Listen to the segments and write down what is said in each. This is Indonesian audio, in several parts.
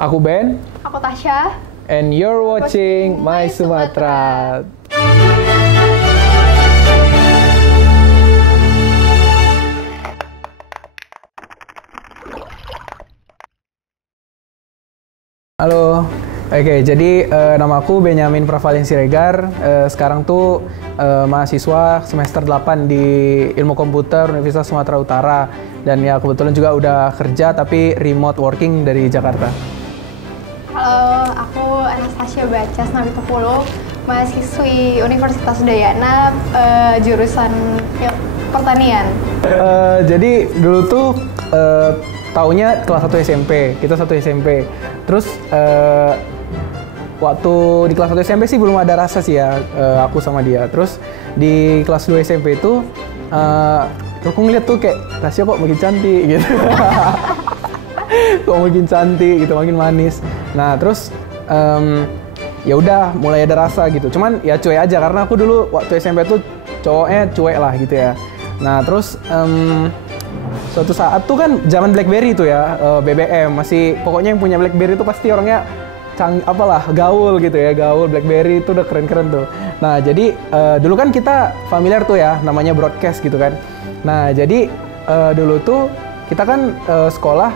Aku Ben, Aku Tasya. and you're watching My Sumatera. Halo, oke, jadi nama aku Benyamin Pravalin Siregar. Sekarang tuh mahasiswa semester 8 di Ilmu Komputer Universitas Sumatera Utara. Dan ya kebetulan juga udah kerja tapi remote working dari Jakarta. Halo, aku Anastasia Bachas Nabitopulu, mahasiswi Universitas Udayana, jurusan pertanian. Jadi dulu tuh taunya kelas 1 SMP, kita satu SMP. Terus waktu di kelas 1 SMP sih belum ada rasa sih ya, aku sama dia. Terus di kelas 2 SMP itu aku ngeliat tuh kayak Tasya kok makin cantik gitu. Kok makin cantik gitu, makin manis. Nah terus ya udah mulai ada rasa gitu. Cuman ya cuek aja karena aku dulu waktu SMP tuh cowoknya cuek lah gitu ya. Nah terus suatu saat tuh kan zaman BlackBerry tuh ya, BBM masih, pokoknya yang punya BlackBerry itu pasti orangnya gaul gitu ya, gaul. BlackBerry itu udah keren-keren tuh. Nah jadi dulu kan kita familiar tuh ya, namanya broadcast gitu kan. Nah jadi dulu tuh kita kan sekolah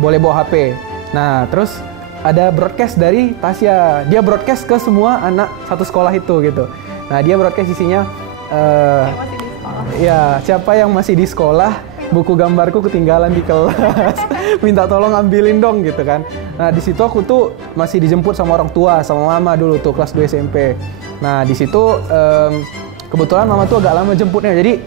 boleh bawa HP. Nah terus ada broadcast dari Tasya, dia broadcast ke semua anak satu sekolah itu gitu. Nah dia broadcast isinya Masih di sekolah. ya, siapa yang masih di sekolah, buku gambarku ketinggalan di kelas, minta tolong ambilin dong gitu kan. Nah di situ aku tuh masih dijemput sama orang tua, sama mama dulu tuh kelas 2 SMP. Nah di situ kebetulan mama tuh agak lama jemputnya, jadi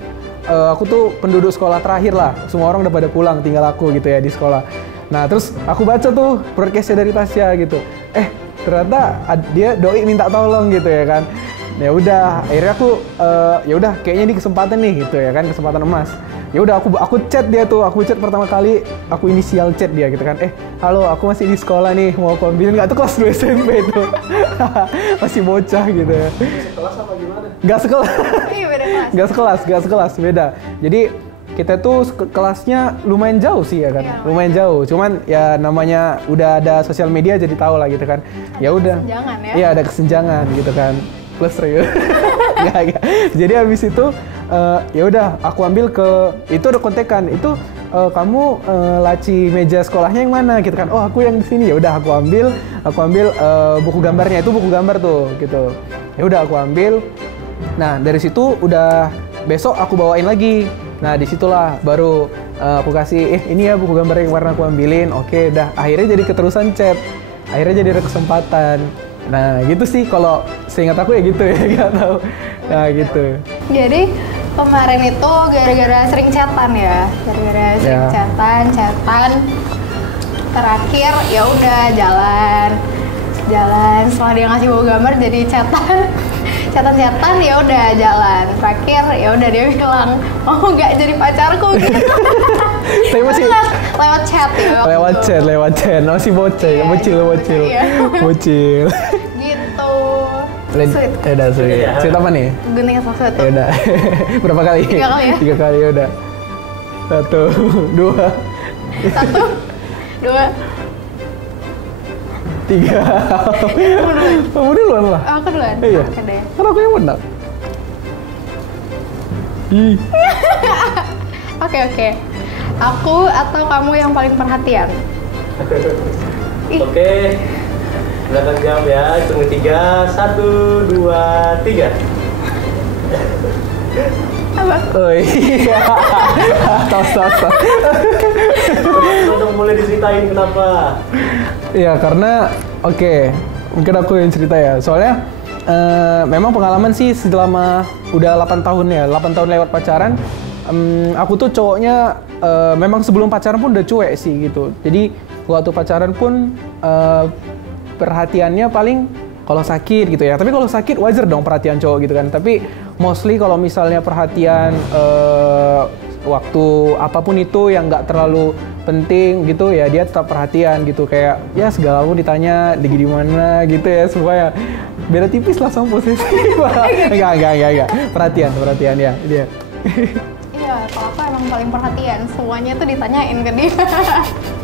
aku tuh penduduk sekolah terakhir lah. Semua orang udah pada pulang, tinggal aku gitu ya di sekolah. Nah terus aku baca tuh broadcastnya dari Tasya gitu. Ternyata dia doi minta tolong gitu ya kan. Ya udah, akhirnya aku ya udah kayaknya ini kesempatan nih gitu ya kan, kesempatan emas. Ya udah aku chat dia tuh, aku chat pertama kali, aku inisial chat dia gitu kan. Halo, aku masih di sekolah nih, mau aku ambilin nggak? Tuh kelas 2 SMP tuh. Masih bocah gitu ya. Sekelas apa gimana? Nggak sekelas. Iya, beda kelas. Nggak sekelas, beda. Jadi kita tuh kelasnya lumayan jauh sih ya kan, Ya, lumayan jauh. Cuman ya namanya udah ada sosial media jadi tahu lah gitu kan. Ya udah. kesenjangan ya? Iya ada kesenjangan gitu kan. Plus serius. Nggak. Jadi habis itu ya udah aku ambil ke itu ada kontekan itu. Kamu laci meja sekolahnya yang mana gitu kan? Oh aku yang di sini. Ya udah aku ambil buku gambarnya, itu buku gambar tuh gitu. Ya udah aku ambil. Nah dari situ udah besok aku bawain lagi. Nah disitulah baru aku kasih ini ya buku gambar yang warna aku ambilin. Oke udah, akhirnya jadi keterusan chat, akhirnya jadi ada kesempatan. Nah gitu sih kalau seingat aku ya gitu ya, nggak tahu. Nah gitu. Jadi kemarin itu gara-gara sering chatan ya, gara-gara sering Ya. chatan. Terakhir ya udah jalan. Setelah dia ngasih buku gambar jadi chatan ya udah jalan. Terakhir ya udah dia bilang mau nggak jadi pacarku gitu. Tapi masih lewat chat ya. waktu lewat itu. chat, masih bocah, Iya, bocil. iya. Bocil. Gitu. Ya udah, sweet apa nih? Gunting waktu itu. Ya udah. Berapa kali? 3 kali ya? 3 kali ya udah. 1, 2, 1, 2, 3. Kamu duluan lah. oh, aku duluan. Iya. Oke deh. Karena aku yang menang. Ih. Oke. Aku atau kamu yang paling perhatian? Ih. Oke. Belakang jam ya, hitung 3, 1, 2, 3. Apa? Oh iya. Tos. Udah mulai diceritain kenapa? Ya karena oke, mungkin aku yang cerita ya. Soalnya memang pengalaman sih selama udah 8 tahun ya, 8 tahun lewat pacaran. Aku tuh cowoknya memang sebelum pacaran pun udah cuek sih gitu. Jadi waktu pacaran pun perhatiannya paling kalau sakit gitu ya. Tapi kalau sakit wajar dong perhatian cowok gitu kan. Tapi mostly kalau misalnya perhatian waktu apapun itu yang nggak terlalu penting gitu ya, dia tetap perhatian gitu. Kayak ya segala pun ditanya lagi di mana gitu ya, semuanya beda tipis lah sama posesif. Enggak. Perhatian ya dia. Iya, kalau aku emang paling perhatian. Semuanya tuh ditanyain ke dia.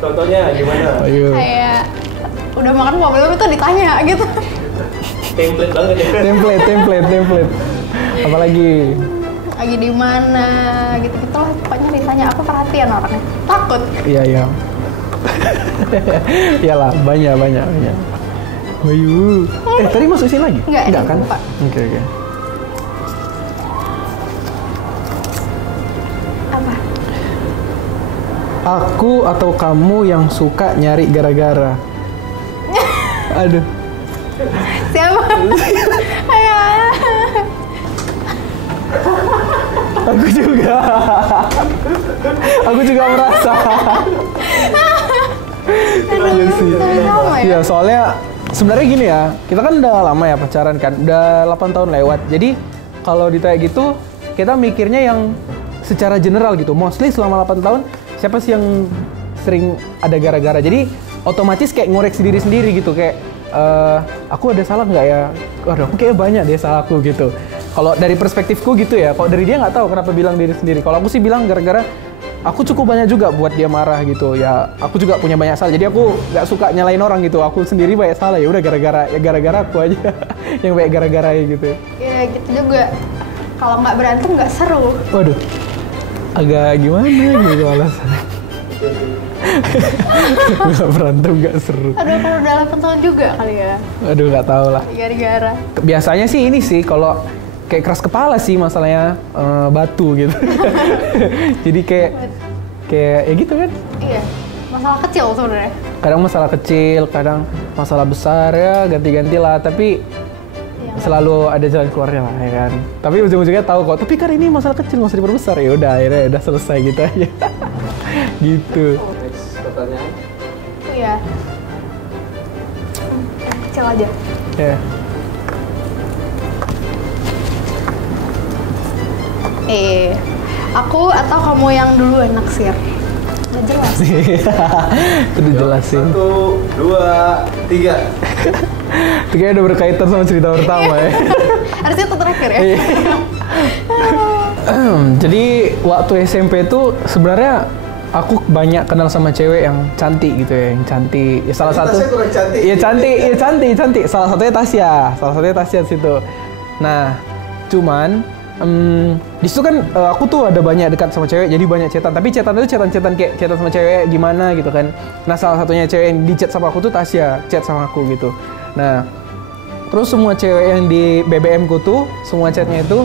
Contohnya gimana? Ayo. Kayak udah makan apa belum itu ditanya gitu. Template banget ya. template. Apalagi Lagi di mana gitu-gitu lah pokoknya ditanya. Aku perhatian orangnya. Takut. iya. Iyalah, banyak. Bayu. Tadi masuk sini lagi? Enggak kan? Pak. Oke. Apa? Aku atau kamu yang suka nyari gara-gara? Aduh. Siapa? Ayah. Aku juga merasa. Iya sih. Sama ya? Iya, soalnya sebenarnya gini ya, kita kan udah lama ya pacaran kan, udah 8 tahun lewat. Jadi kalau ditanya gitu, kita mikirnya yang secara general gitu. Mostly selama 8 tahun, siapa sih yang sering ada gara-gara? Jadi otomatis kayak ngoreksi diri sendiri gitu, kayak aku ada salah nggak ya? Waduh, aku kayak banyak deh salahku gitu. Kalau dari perspektifku gitu ya, kalau dari dia nggak tahu kenapa bilang diri sendiri. Kalau aku sih bilang gara-gara aku cukup banyak juga buat dia marah gitu. Ya, aku juga punya banyak salah. Jadi aku nggak suka nyalain orang gitu. Aku sendiri banyak salah, ya udah gara-gara aku aja yang banyak gara-gara gitu. Ya gitu juga. Kalau nggak berantem nggak seru. Waduh, agak gimana gitu alasannya. Nggak berantem nggak seru. Aduh, kalau udah 8 tahun juga kali ya. Aduh, nggak tahu lah. Gara-gara. Biasanya sih ini sih kalau kayak keras kepala sih masalahnya, batu gitu. Jadi kayak ya gitu kan. Iya. Masalah kecil sebenarnya. Kadang masalah kecil, kadang masalah besar ya ganti-ganti lah. Tapi selalu ada jalan keluarnya lah ya kan. Tapi ujung-ujungnya tahu kok. Tapi kan ini masalah kecil, nggak usah diperbesar. Ya udah, akhirnya udah selesai gitu aja. Gitu. Next pertanyaan. Iya. Kecil aja. Ya. Aku atau kamu yang duluan naksir? Udah jelas. Itu udah jelas sih. 1, 2, 3. Itu kayaknya udah berkaitan sama cerita pertama ya. Harusnya itu terakhir ya. Iya. Jadi waktu SMP itu sebenarnya aku banyak kenal sama cewek yang cantik gitu ya, yang cantik. Ya, salah satu. Tasya kurang cantik. Iya cantik. Salah satunya Tasya situ. Nah, cuman di situ kan aku tuh ada banyak dekat sama cewek, jadi banyak chatan. Tapi chatan itu chatan kayak chatan sama cewek gimana gitu kan. Nah, salah satunya cewek yang di chat sama aku tuh Tasya, chat sama aku gitu. Nah, terus semua cewek yang di BBM ku tuh, semua chatnya itu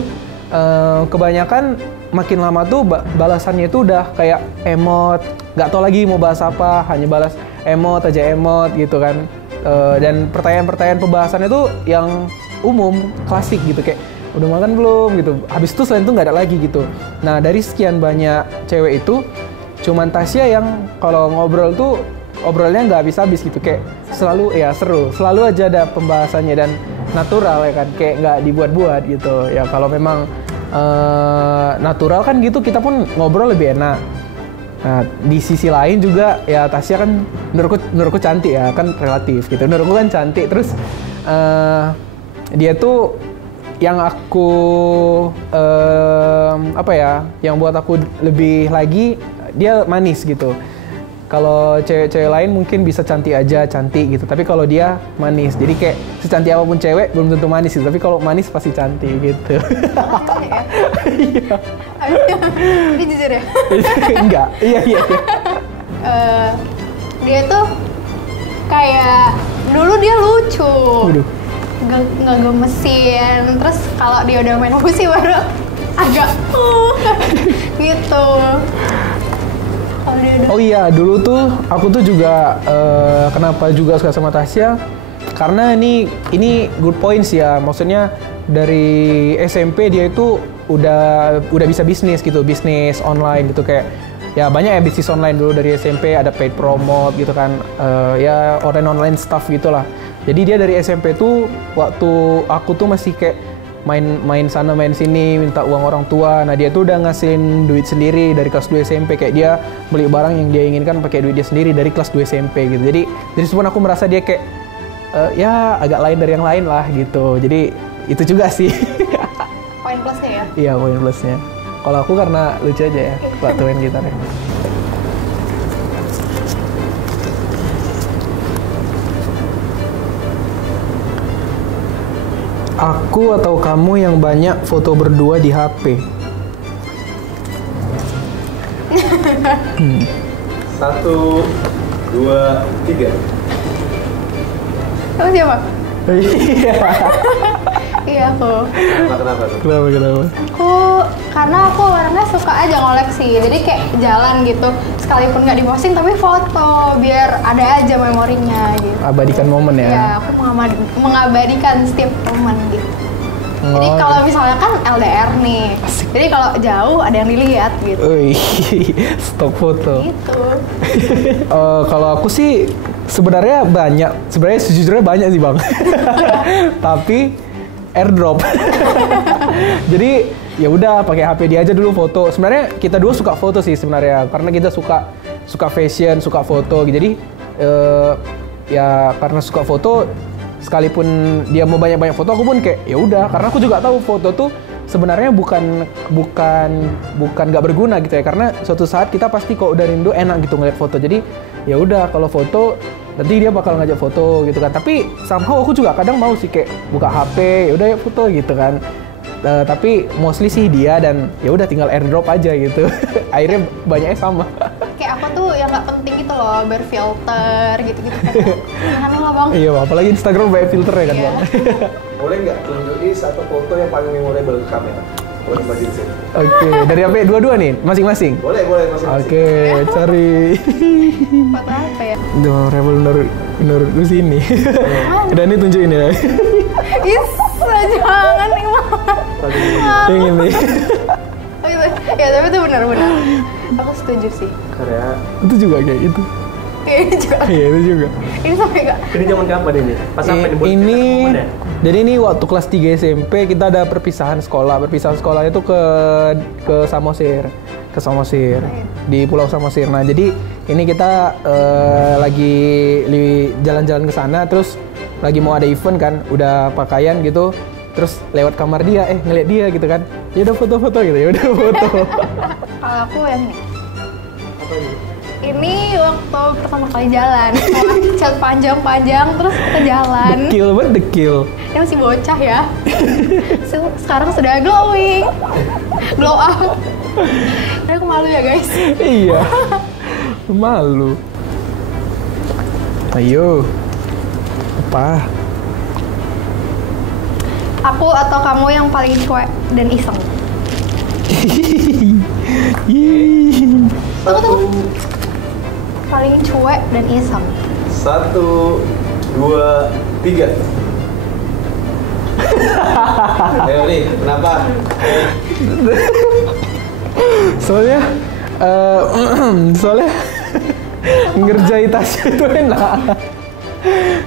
kebanyakan makin lama tuh balasannya itu udah kayak emot, nggak tahu lagi mau bahas apa, hanya balas emot gitu kan. Dan pertanyaan-pertanyaan pembahasannya tuh yang umum, klasik gitu, kayak udah makan belum gitu. Habis itu selain itu nggak ada lagi gitu. Nah, dari sekian banyak cewek itu cuman Tasya yang kalau ngobrol tuh obrolnya nggak habis-habis gitu, kayak selalu ya seru, selalu aja ada pembahasannya dan natural ya kan, kayak nggak dibuat-buat gitu. Ya kalau memang natural kan gitu, kita pun ngobrol lebih enak. Nah, di sisi lain juga ya Tasya kan menurutku cantik ya, kan relatif gitu. Menurutku kan cantik, terus dia tuh yang aku yang buat aku lebih lagi, dia manis gitu. Kalau cewek-cewek lain mungkin bisa cantik gitu, tapi kalau dia manis. Jadi kayak secantik apapun cewek belum tentu manis gitu, tapi kalau manis pasti cantik gitu. Iya. Ini jujur ya? Enggak, iya. Dia tuh kayak dulu dia lucu. Waduh. Nggak gemesin, terus kalau dia udah main musik baru agak gitu. Oh iya, dulu tuh aku tuh juga kenapa juga suka sama Tasya, karena ini good points ya. Maksudnya dari SMP dia itu udah bisa bisnis gitu, bisnis online gitu, kayak ya banyak ya bisnis online dulu dari SMP, ada paid promote gitu kan, ya online stuff gitulah. Jadi dia dari SMP tuh waktu aku tuh masih kayak main sana main sini, minta uang orang tua. Nah, dia tuh udah ngasihin duit sendiri dari kelas 2 SMP, kayak dia beli barang yang dia inginkan pakai duit dia sendiri dari kelas 2 SMP gitu. Jadi dari situ aku merasa dia kayak ya agak lain dari yang lain lah gitu. Jadi itu juga sih. Poin plusnya ya? Iya, poin plusnya. Kalau aku karena lucu aja ya, waktu main gitarnya. Aku atau kamu yang banyak foto berdua di HP? 1, 2, 3. Kamu siapa? Iya. Iya aku. Kenapa tuh? Kenapa? Karena aku orangnya suka aja ngoleksi. Jadi kayak jalan gitu, sekalipun nggak diposting tapi foto biar ada aja memorinya gitu. Abadikan momen ya. Ya, aku mengabadikan setiap momen gitu. Jadi Oh. kalau misalnya kan LDR nih, jadi kalau jauh ada yang dilihat gitu. Wih, stok foto. Gitu. Kalau aku sih sebenarnya banyak. Sebenarnya sejujurnya banyak sih bang. Tapi airdrop. Jadi ya udah pakai HP dia aja dulu foto. Sebenarnya kita dua suka foto sih sebenarnya, karena kita suka fashion, suka foto. Jadi ya karena suka foto, sekalipun dia mau banyak foto, aku pun kayak ya udah, karena aku juga tahu foto tuh sebenarnya bukan nggak berguna gitu ya, karena suatu saat kita pasti kok udah rindu enak gitu ngeliat foto. Jadi ya udah, kalau foto nanti dia bakal ngajak foto gitu kan. Tapi somehow aku juga kadang mau sih kayak buka HP, ya udah ya foto gitu kan. Tapi mostly sih dia, dan ya udah tinggal airdrop aja gitu. Akhirnya banyaknya sama. Kayak aku tuh yang nggak penting gitu loh, berfilter gitu-gitu kan. Aneh lah bang. Iya, Bang. Apalagi Instagram banyak filternya kan, Iya. Bang. Boleh nggak tunjukin satu foto yang paling memorable ke kamera? Boleh bagi sini. Oke, dari HP dua-dua nih, masing-masing. Boleh masing-masing. Oke, cari. Foto apa ya? Duh, Rebel Nur di sini. Dan ini tunjukin ya. Is, jangan nih mah. Yang ini. Ya tapi itu benar. Aku setuju sih. Karya. Itu juga kayak gitu. Ini juga. Iya, itu juga. Ini sampai nggak? Ini zaman kapan ini? Pas apa ini? Boleh Ini cerita momen ya? jadi ini waktu kelas 3 SMP kita ada perpisahan sekolah. Perpisahan sekolah itu ke Samosir. Ke Samosir. Di Pulau Samosir. Nah, jadi ini kita lagi jalan-jalan ke sana, terus lagi mau ada event kan, udah pakaian gitu. Terus lewat kamar dia, ngeliat dia gitu kan. Ya udah foto-foto gitu, ya udah foto. Kalau aku yang ini. Apa ini? Ini waktu pertama kali jalan, cat panjang-panjang terus kita jalan. Dekil. Dia masih bocah ya. Sekarang sudah glowing, glow up. Aku malu ya guys. Iya. Malu. Ayo. Apa? Aku atau kamu yang paling cuek dan iseng? Satu, Paling cuek dan iseng. 1, 2, 3. Ayo nih, kenapa? Soalnya ngerjai Tasya itu enak.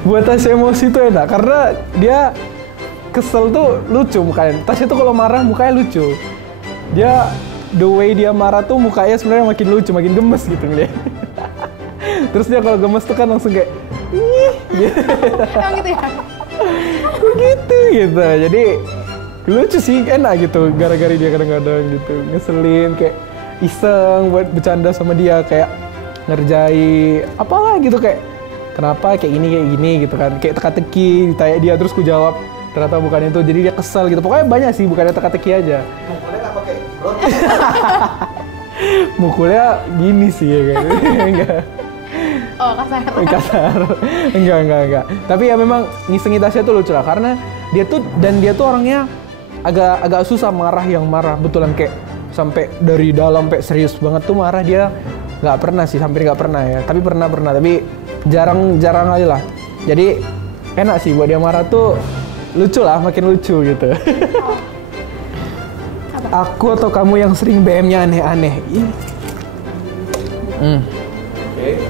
Buat Tasya emosi itu enak karena dia kesel tuh lucu mukanya. Tasya tuh kalau marah mukanya lucu. Dia the way dia marah tuh mukanya sebenarnya makin lucu, makin gemes gitu ngeliat. Terus dia kalau gemes tuh kan langsung kayak ih gitu. Emang gitu ya? Kok gitu. Jadi lucu sih, enak gitu gara-gara dia kadang-kadang gitu ngeselin, kayak iseng buat bercanda sama dia, kayak ngerjai apalah gitu, kayak kenapa kayak gini gitu kan, kayak teka-teki ditanya dia terus ku jawab ternyata bukan itu, jadi dia kesel gitu. Pokoknya banyak sih, bukannya teka-teki aja. Mukulnya nggak pakai rot. Mukulnya gini sih ya kan. Enggak. Oh kasar. Kasar. Enggak. Tapi ya memang ngisengin Tasya tuh lucu lah, karena dia tuh orangnya agak susah marah, yang marah betulan kayak sampai dari dalam sampai serius banget tuh marah dia nggak pernah sih, hampir nggak pernah ya. Tapi pernah, tapi jarang aja lah. Jadi enak sih buat dia marah tuh, lucu lah, makin lucu gitu. Aku atau kamu yang sering BM-nya aneh-aneh? Oke.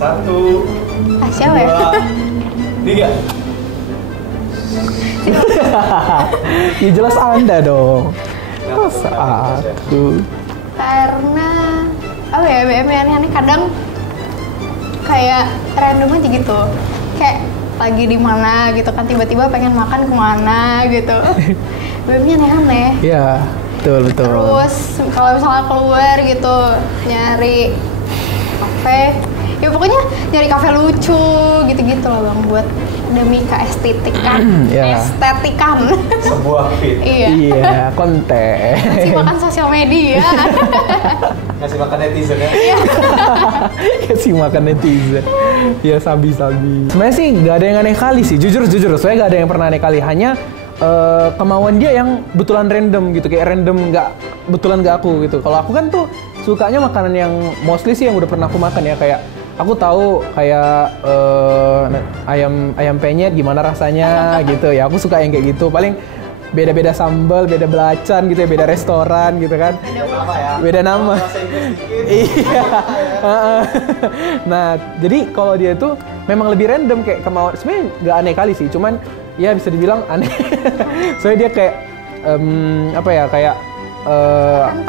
1, Tasya ya? 2, 3. Ya jelas Anda dong. Masa aku? Karena apa ya, BM aneh-aneh kadang kayak random aja gitu, kayak lagi di mana gitu kan, tiba-tiba pengen makan kemana gitu. BM-nya aneh-aneh. Ya, betul. Terus kalau misalnya keluar gitu nyari kafe, Ya pokoknya nyari kafe lucu gitu-gitu lah Bang, buat demi keestetikan. Ya. Estetikan. Sebuah fit. Iya. Iya, konten. Masih makan sosial media. Ngasih makan netizen ya. Iya. Kasih makan netizen. Ya sabi-sabi. Sebenarnya sih nggak ada yang aneh kali sih. Jujur. Saya nggak ada yang pernah aneh kali. Hanya kemauan dia yang betulan random gitu. Kayak random betulan nggak aku gitu. Kalau aku kan tuh sukanya makanan yang mostly sih yang udah pernah aku makan ya. Kayak aku tahu kayak ayam penyet gimana rasanya gitu ya. Aku suka yang kayak gitu. Paling beda-beda sambal, beda belacan gitu ya, beda restoran gitu kan. Apa ya? Beda nama. Iya. Nah, jadi kalau dia tuh memang lebih random kayak kemauan. Sebenarnya nggak aneh kali sih, cuman ya bisa dibilang aneh. Soalnya dia kayak apa ya, kayak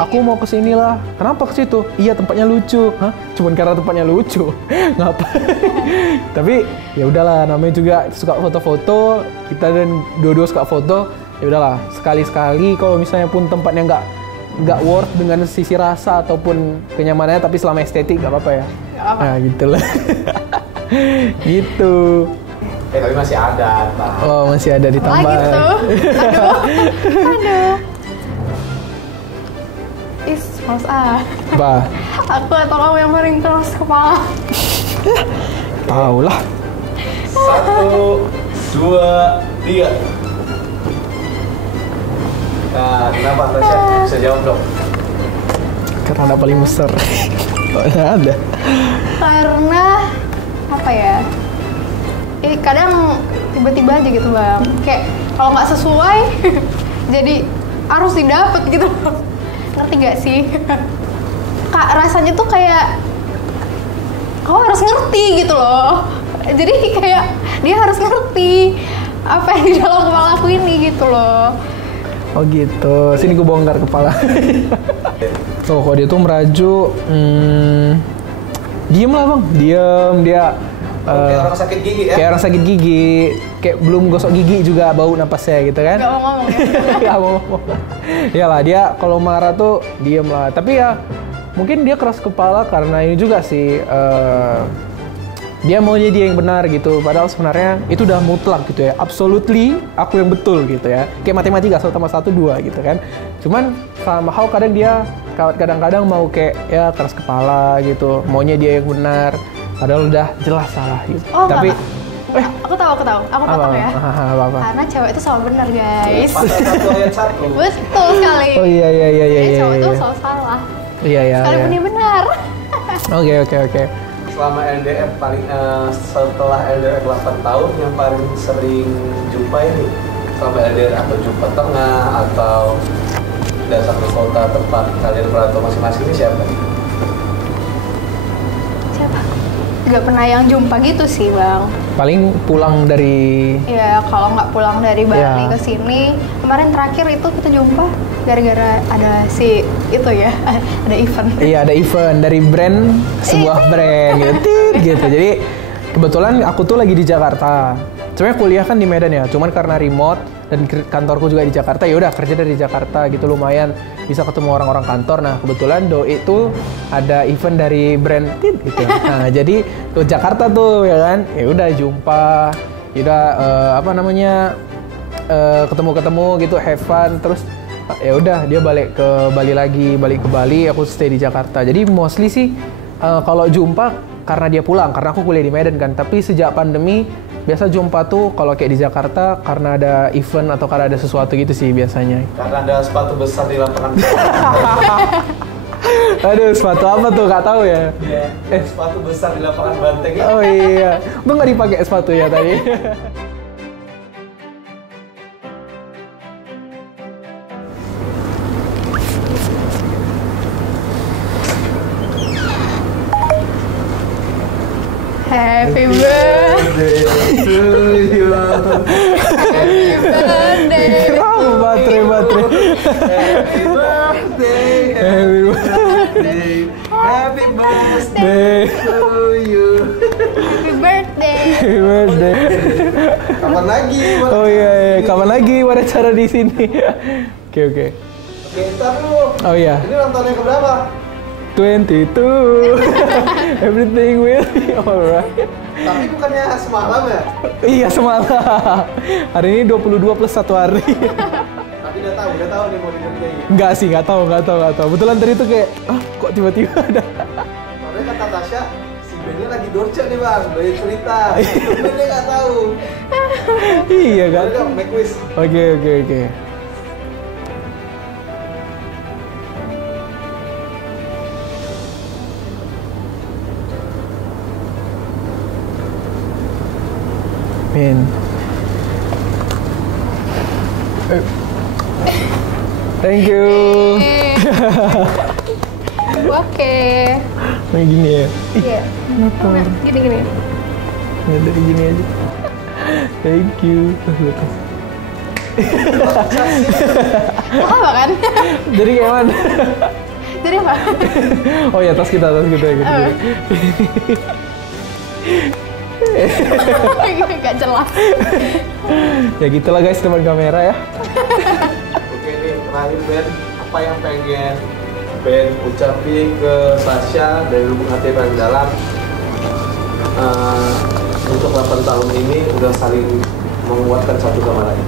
aku mau ke sini lah. Kenapa ke situ? Iya, tempatnya lucu. Hah? Cuman karena tempatnya lucu. Ngapa? Tapi ya udahlah, namanya juga suka foto-foto. Kita dan dua-dua suka foto. Ya udahlah, sekali-sekali kalau misalnya pun tempatnya nggak worth dengan sisi rasa ataupun kenyamanannya, tapi selama estetik nggak apa-apa ya. Nggak apa-apa. Nah, gitulah. Gitu. Tapi masih ada, Pak. Oh, masih ada ditambah. Lagi tuh. Aduh. Males Apa? Aku atau kamu yang paling keras kepala? Tahu lah. 1, 2, 3. Nah, kenapa Tasya? Bisa jawab dong. Karena paling besar. Oh, ada. Karena apa ya? Kadang tiba-tiba aja gitu Bang. Kayak kalau nggak sesuai, jadi harus didapat gitu. Ngerti gak sih? Kak, rasanya tuh kayak kau harus ngerti gitu loh. Jadi kayak dia harus ngerti apa yang di dalam kepala aku ini gitu loh. Oh gitu. Sini gue bongkar kepala. So, kalau dia tuh merajuk, diem lah Bang. Diem, dia Kayak orang sakit gigi ya? kayak orang sakit gigi, kayak belum gosok gigi juga bau napasnya gitu kan. Gak mau ngomong ya. Gak mau ngomong. Iyalah, dia kalau marah tuh diem lah. Tapi ya mungkin dia keras kepala karena ini juga sih, dia maunya dia yang benar gitu. Padahal sebenarnya itu udah mutlak gitu ya. Absolutely aku yang betul gitu ya. Kayak matematika 1 tambah 1 2 gitu kan. Cuman somehow kadang-kadang mau kayak ya keras kepala gitu. Maunya dia yang benar. Padahal udah jelas salah gitu. Oh, Tapi Aku tahu. Aku potong ya. Apa? Karena cewek itu selalu benar, guys. Pasal 1 ayat 1. Betul sekali. Oh iya. Jadi cowok itu selalu salah. Iya. Sekalipun dia benar. Oke. Selama LDR paling setelah LDR 8 tahun yang paling sering jumpa ini selama LDR atau jumpa tengah atau dasar ke kota tempat kalian berantau masing-masing ini siapa? Siapa? Gak pernah yang jumpa gitu sih, Bang. Paling pulang dari Ya, kalau nggak pulang dari Bali Ya. ke sini, kemarin terakhir itu kita jumpa gara-gara ada si itu ya, ada event. Iya, ada event dari brand, sebuah brand gitu. Jadi kebetulan aku tuh lagi di Jakarta. Sebenarnya kuliah kan di Medan ya, cuman karena remote dan kantorku juga di Jakarta, ya udah kerja dari Jakarta gitu, lumayan bisa ketemu orang-orang kantor. Nah, kebetulan Doi itu ada event dari brand gitu. Nah, jadi ke Jakarta tuh ya kan. Ya udah jumpa, ya udah ketemu gitu, have fun, terus ya udah dia balik ke Bali, aku stay di Jakarta. Jadi mostly sih kalau jumpa karena dia pulang, karena aku kuliah di Medan kan. Tapi sejak pandemi biasa jumpa tuh kalau kayak di Jakarta karena ada event atau karena ada sesuatu gitu sih biasanya. Karena ada sepatu besar di lapangan. Aduh, sepatu apa tuh? Gak tahu ya. Iya, sepatu besar di lapangan banteng. Oh iya, Bang nggak dipakai sepatunya tadi. Happy birthday, happy birthday. Kenapa baterai? Happy birthday, happy birthday to you. Happy birthday. Happy birthday. Kapan lagi? Oh iya, kapan lagi ada cara di sini? Oke. Oke, ntar dulu. Oh iya. Ini ulang tahun yang keberapa? 22. Everything will be alright. Tapi bukannya semalam ya? Iya semalam. Hari ini 22 plus 1 hari. Tapi udah tahu nih mau dikerjain. Enggak sih, nggak tahu. Kebetulan tadi tuh kayak, kok tiba-tiba ada. Soalnya kata Tasya, si Bennya lagi dorce nih bang, banyak cerita. Bennya nggak tahu. Iya kan? Boleh dong, make quiz. Oke. Min. Thank you. Oke. Nah gini ya. Iya. Motor. Gini. Ya dari gini aja. Thank you. Apa kan? Jadi kayak mana? Jadi apa? Oh ya tas kita ya gitu. Gak jelas. Ya gitulah guys teman kamera ya. Oke nih, terakhir Ben, apa yang pengen Ben ucapin ke Tasya dari lubuk hati paling dalam untuk 8 tahun ini udah saling menguatkan satu sama lain?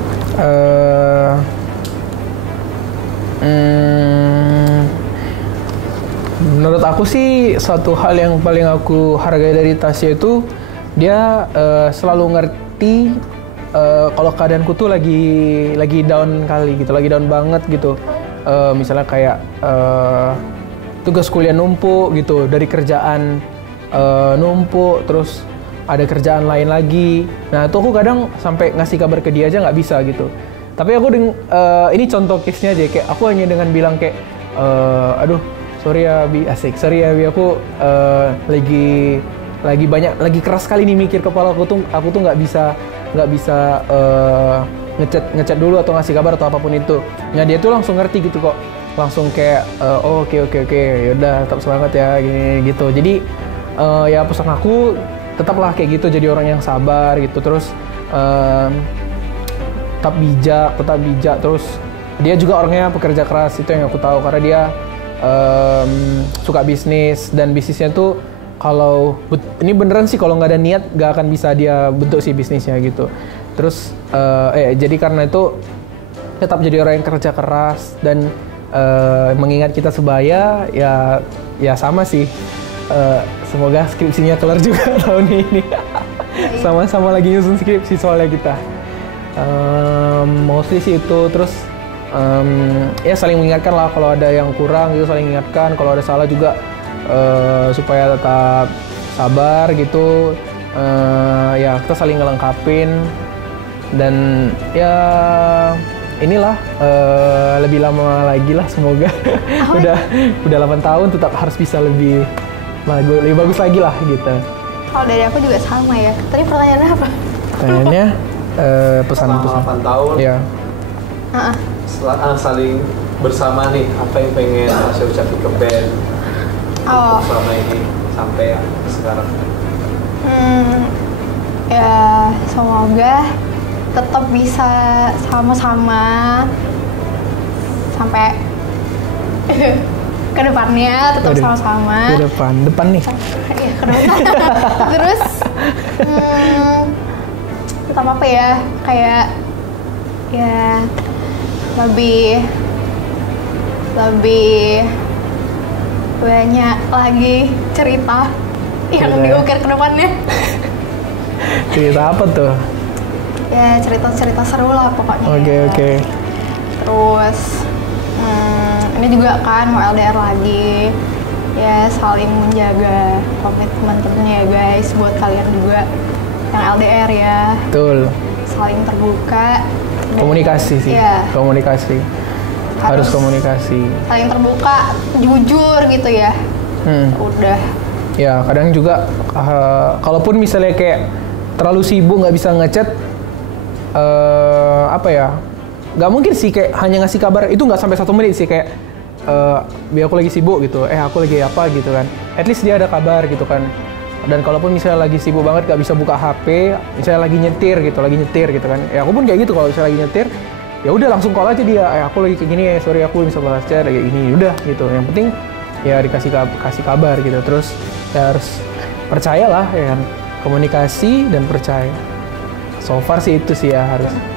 Menurut aku sih satu hal yang paling aku hargai dari Tasya itu dia selalu ngerti kalau keadaanku tuh lagi down kali gitu, lagi down banget gitu. Misalnya kayak tugas kuliah numpuk gitu, dari kerjaan numpuk, terus ada kerjaan lain lagi. Nah tuh aku kadang sampai ngasih kabar ke dia aja nggak bisa gitu. Tapi aku ini contoh case-nya aja, kayak aku hanya dengan bilang kayak aduh sorry ya Bi, aku lagi keras kali nih mikir kepala aku tuh nggak bisa ngechat dulu atau ngasih kabar atau apapun itu. Nah dia tuh langsung ngerti gitu kok, langsung kayak oh, oke yaudah tetap semangat ya gini gitu. Jadi ya pesan aku tetaplah kayak gitu, jadi orang yang sabar gitu, terus tetap bijak, terus dia juga orangnya pekerja keras, itu yang aku tahu karena dia suka bisnis, dan bisnisnya tuh kalau ini beneran sih kalau nggak ada niat nggak akan bisa dia bentuk sih bisnisnya gitu. Terus jadi karena itu tetap jadi orang yang kerja keras dan mengingat kita sebaya ya sama sih. Semoga skripsinya kelar juga tahun ini. Sama-sama lagi nyusun skripsi soalnya kita. Mostly sih itu, terus ya saling mengingatkan lah kalau ada yang kurang gitu, saling mengingatkan kalau ada salah juga. Supaya tetap sabar gitu, ya kita saling ngelengkapin, dan ya inilah lebih lama lagi lah semoga. udah 8 tahun tetap harus bisa lebih bagus lagi lah gitu. Kalau dari aku juga sama ya. Tadi pertanyaannya apa? Pertanyaannya pesan-pesan. Selama 8 tahun ya. Saling bersama nih, apa yang pengen Tasya ucapin ke Ben selama ini sampai sekarang? Ya semoga tetap bisa sama-sama sampai ke depannya, tetap sama-sama. Depan nih. Iya, ke depan. Terus tetap apa ya, kayak ya lebih banyak lagi cerita yang diukir ke depannya. Cerita apa tuh? Ya cerita seru lah pokoknya. Oke. Terus ini juga kan mau LDR lagi, ya saling menjaga komitmen tentunya ya guys, buat kalian juga yang LDR ya. Betul. Saling terbuka. Komunikasi sih. Ya. Komunikasi. Harus komunikasi. Saling terbuka, jujur gitu ya. Udah. Ya kadang juga kalaupun misalnya kayak terlalu sibuk nggak bisa ngechat, apa ya? Nggak mungkin sih kayak hanya ngasih kabar itu nggak sampai 1 menit sih, kayak biar aku lagi sibuk gitu, aku lagi apa gitu kan. At least dia ada kabar gitu kan. Dan kalaupun misalnya lagi sibuk banget nggak bisa buka HP, misalnya lagi nyetir gitu kan. Ya aku pun kayak gitu, kalau misalnya lagi nyetir ya udah langsung call aja dia, aku lagi kayak gini, sorry aku bisa balas chat kayak gini, udah gitu. Yang penting ya kasih kabar gitu. Terus ya harus percayalah ya kan, komunikasi dan percaya. So far sih itu sih ya harus.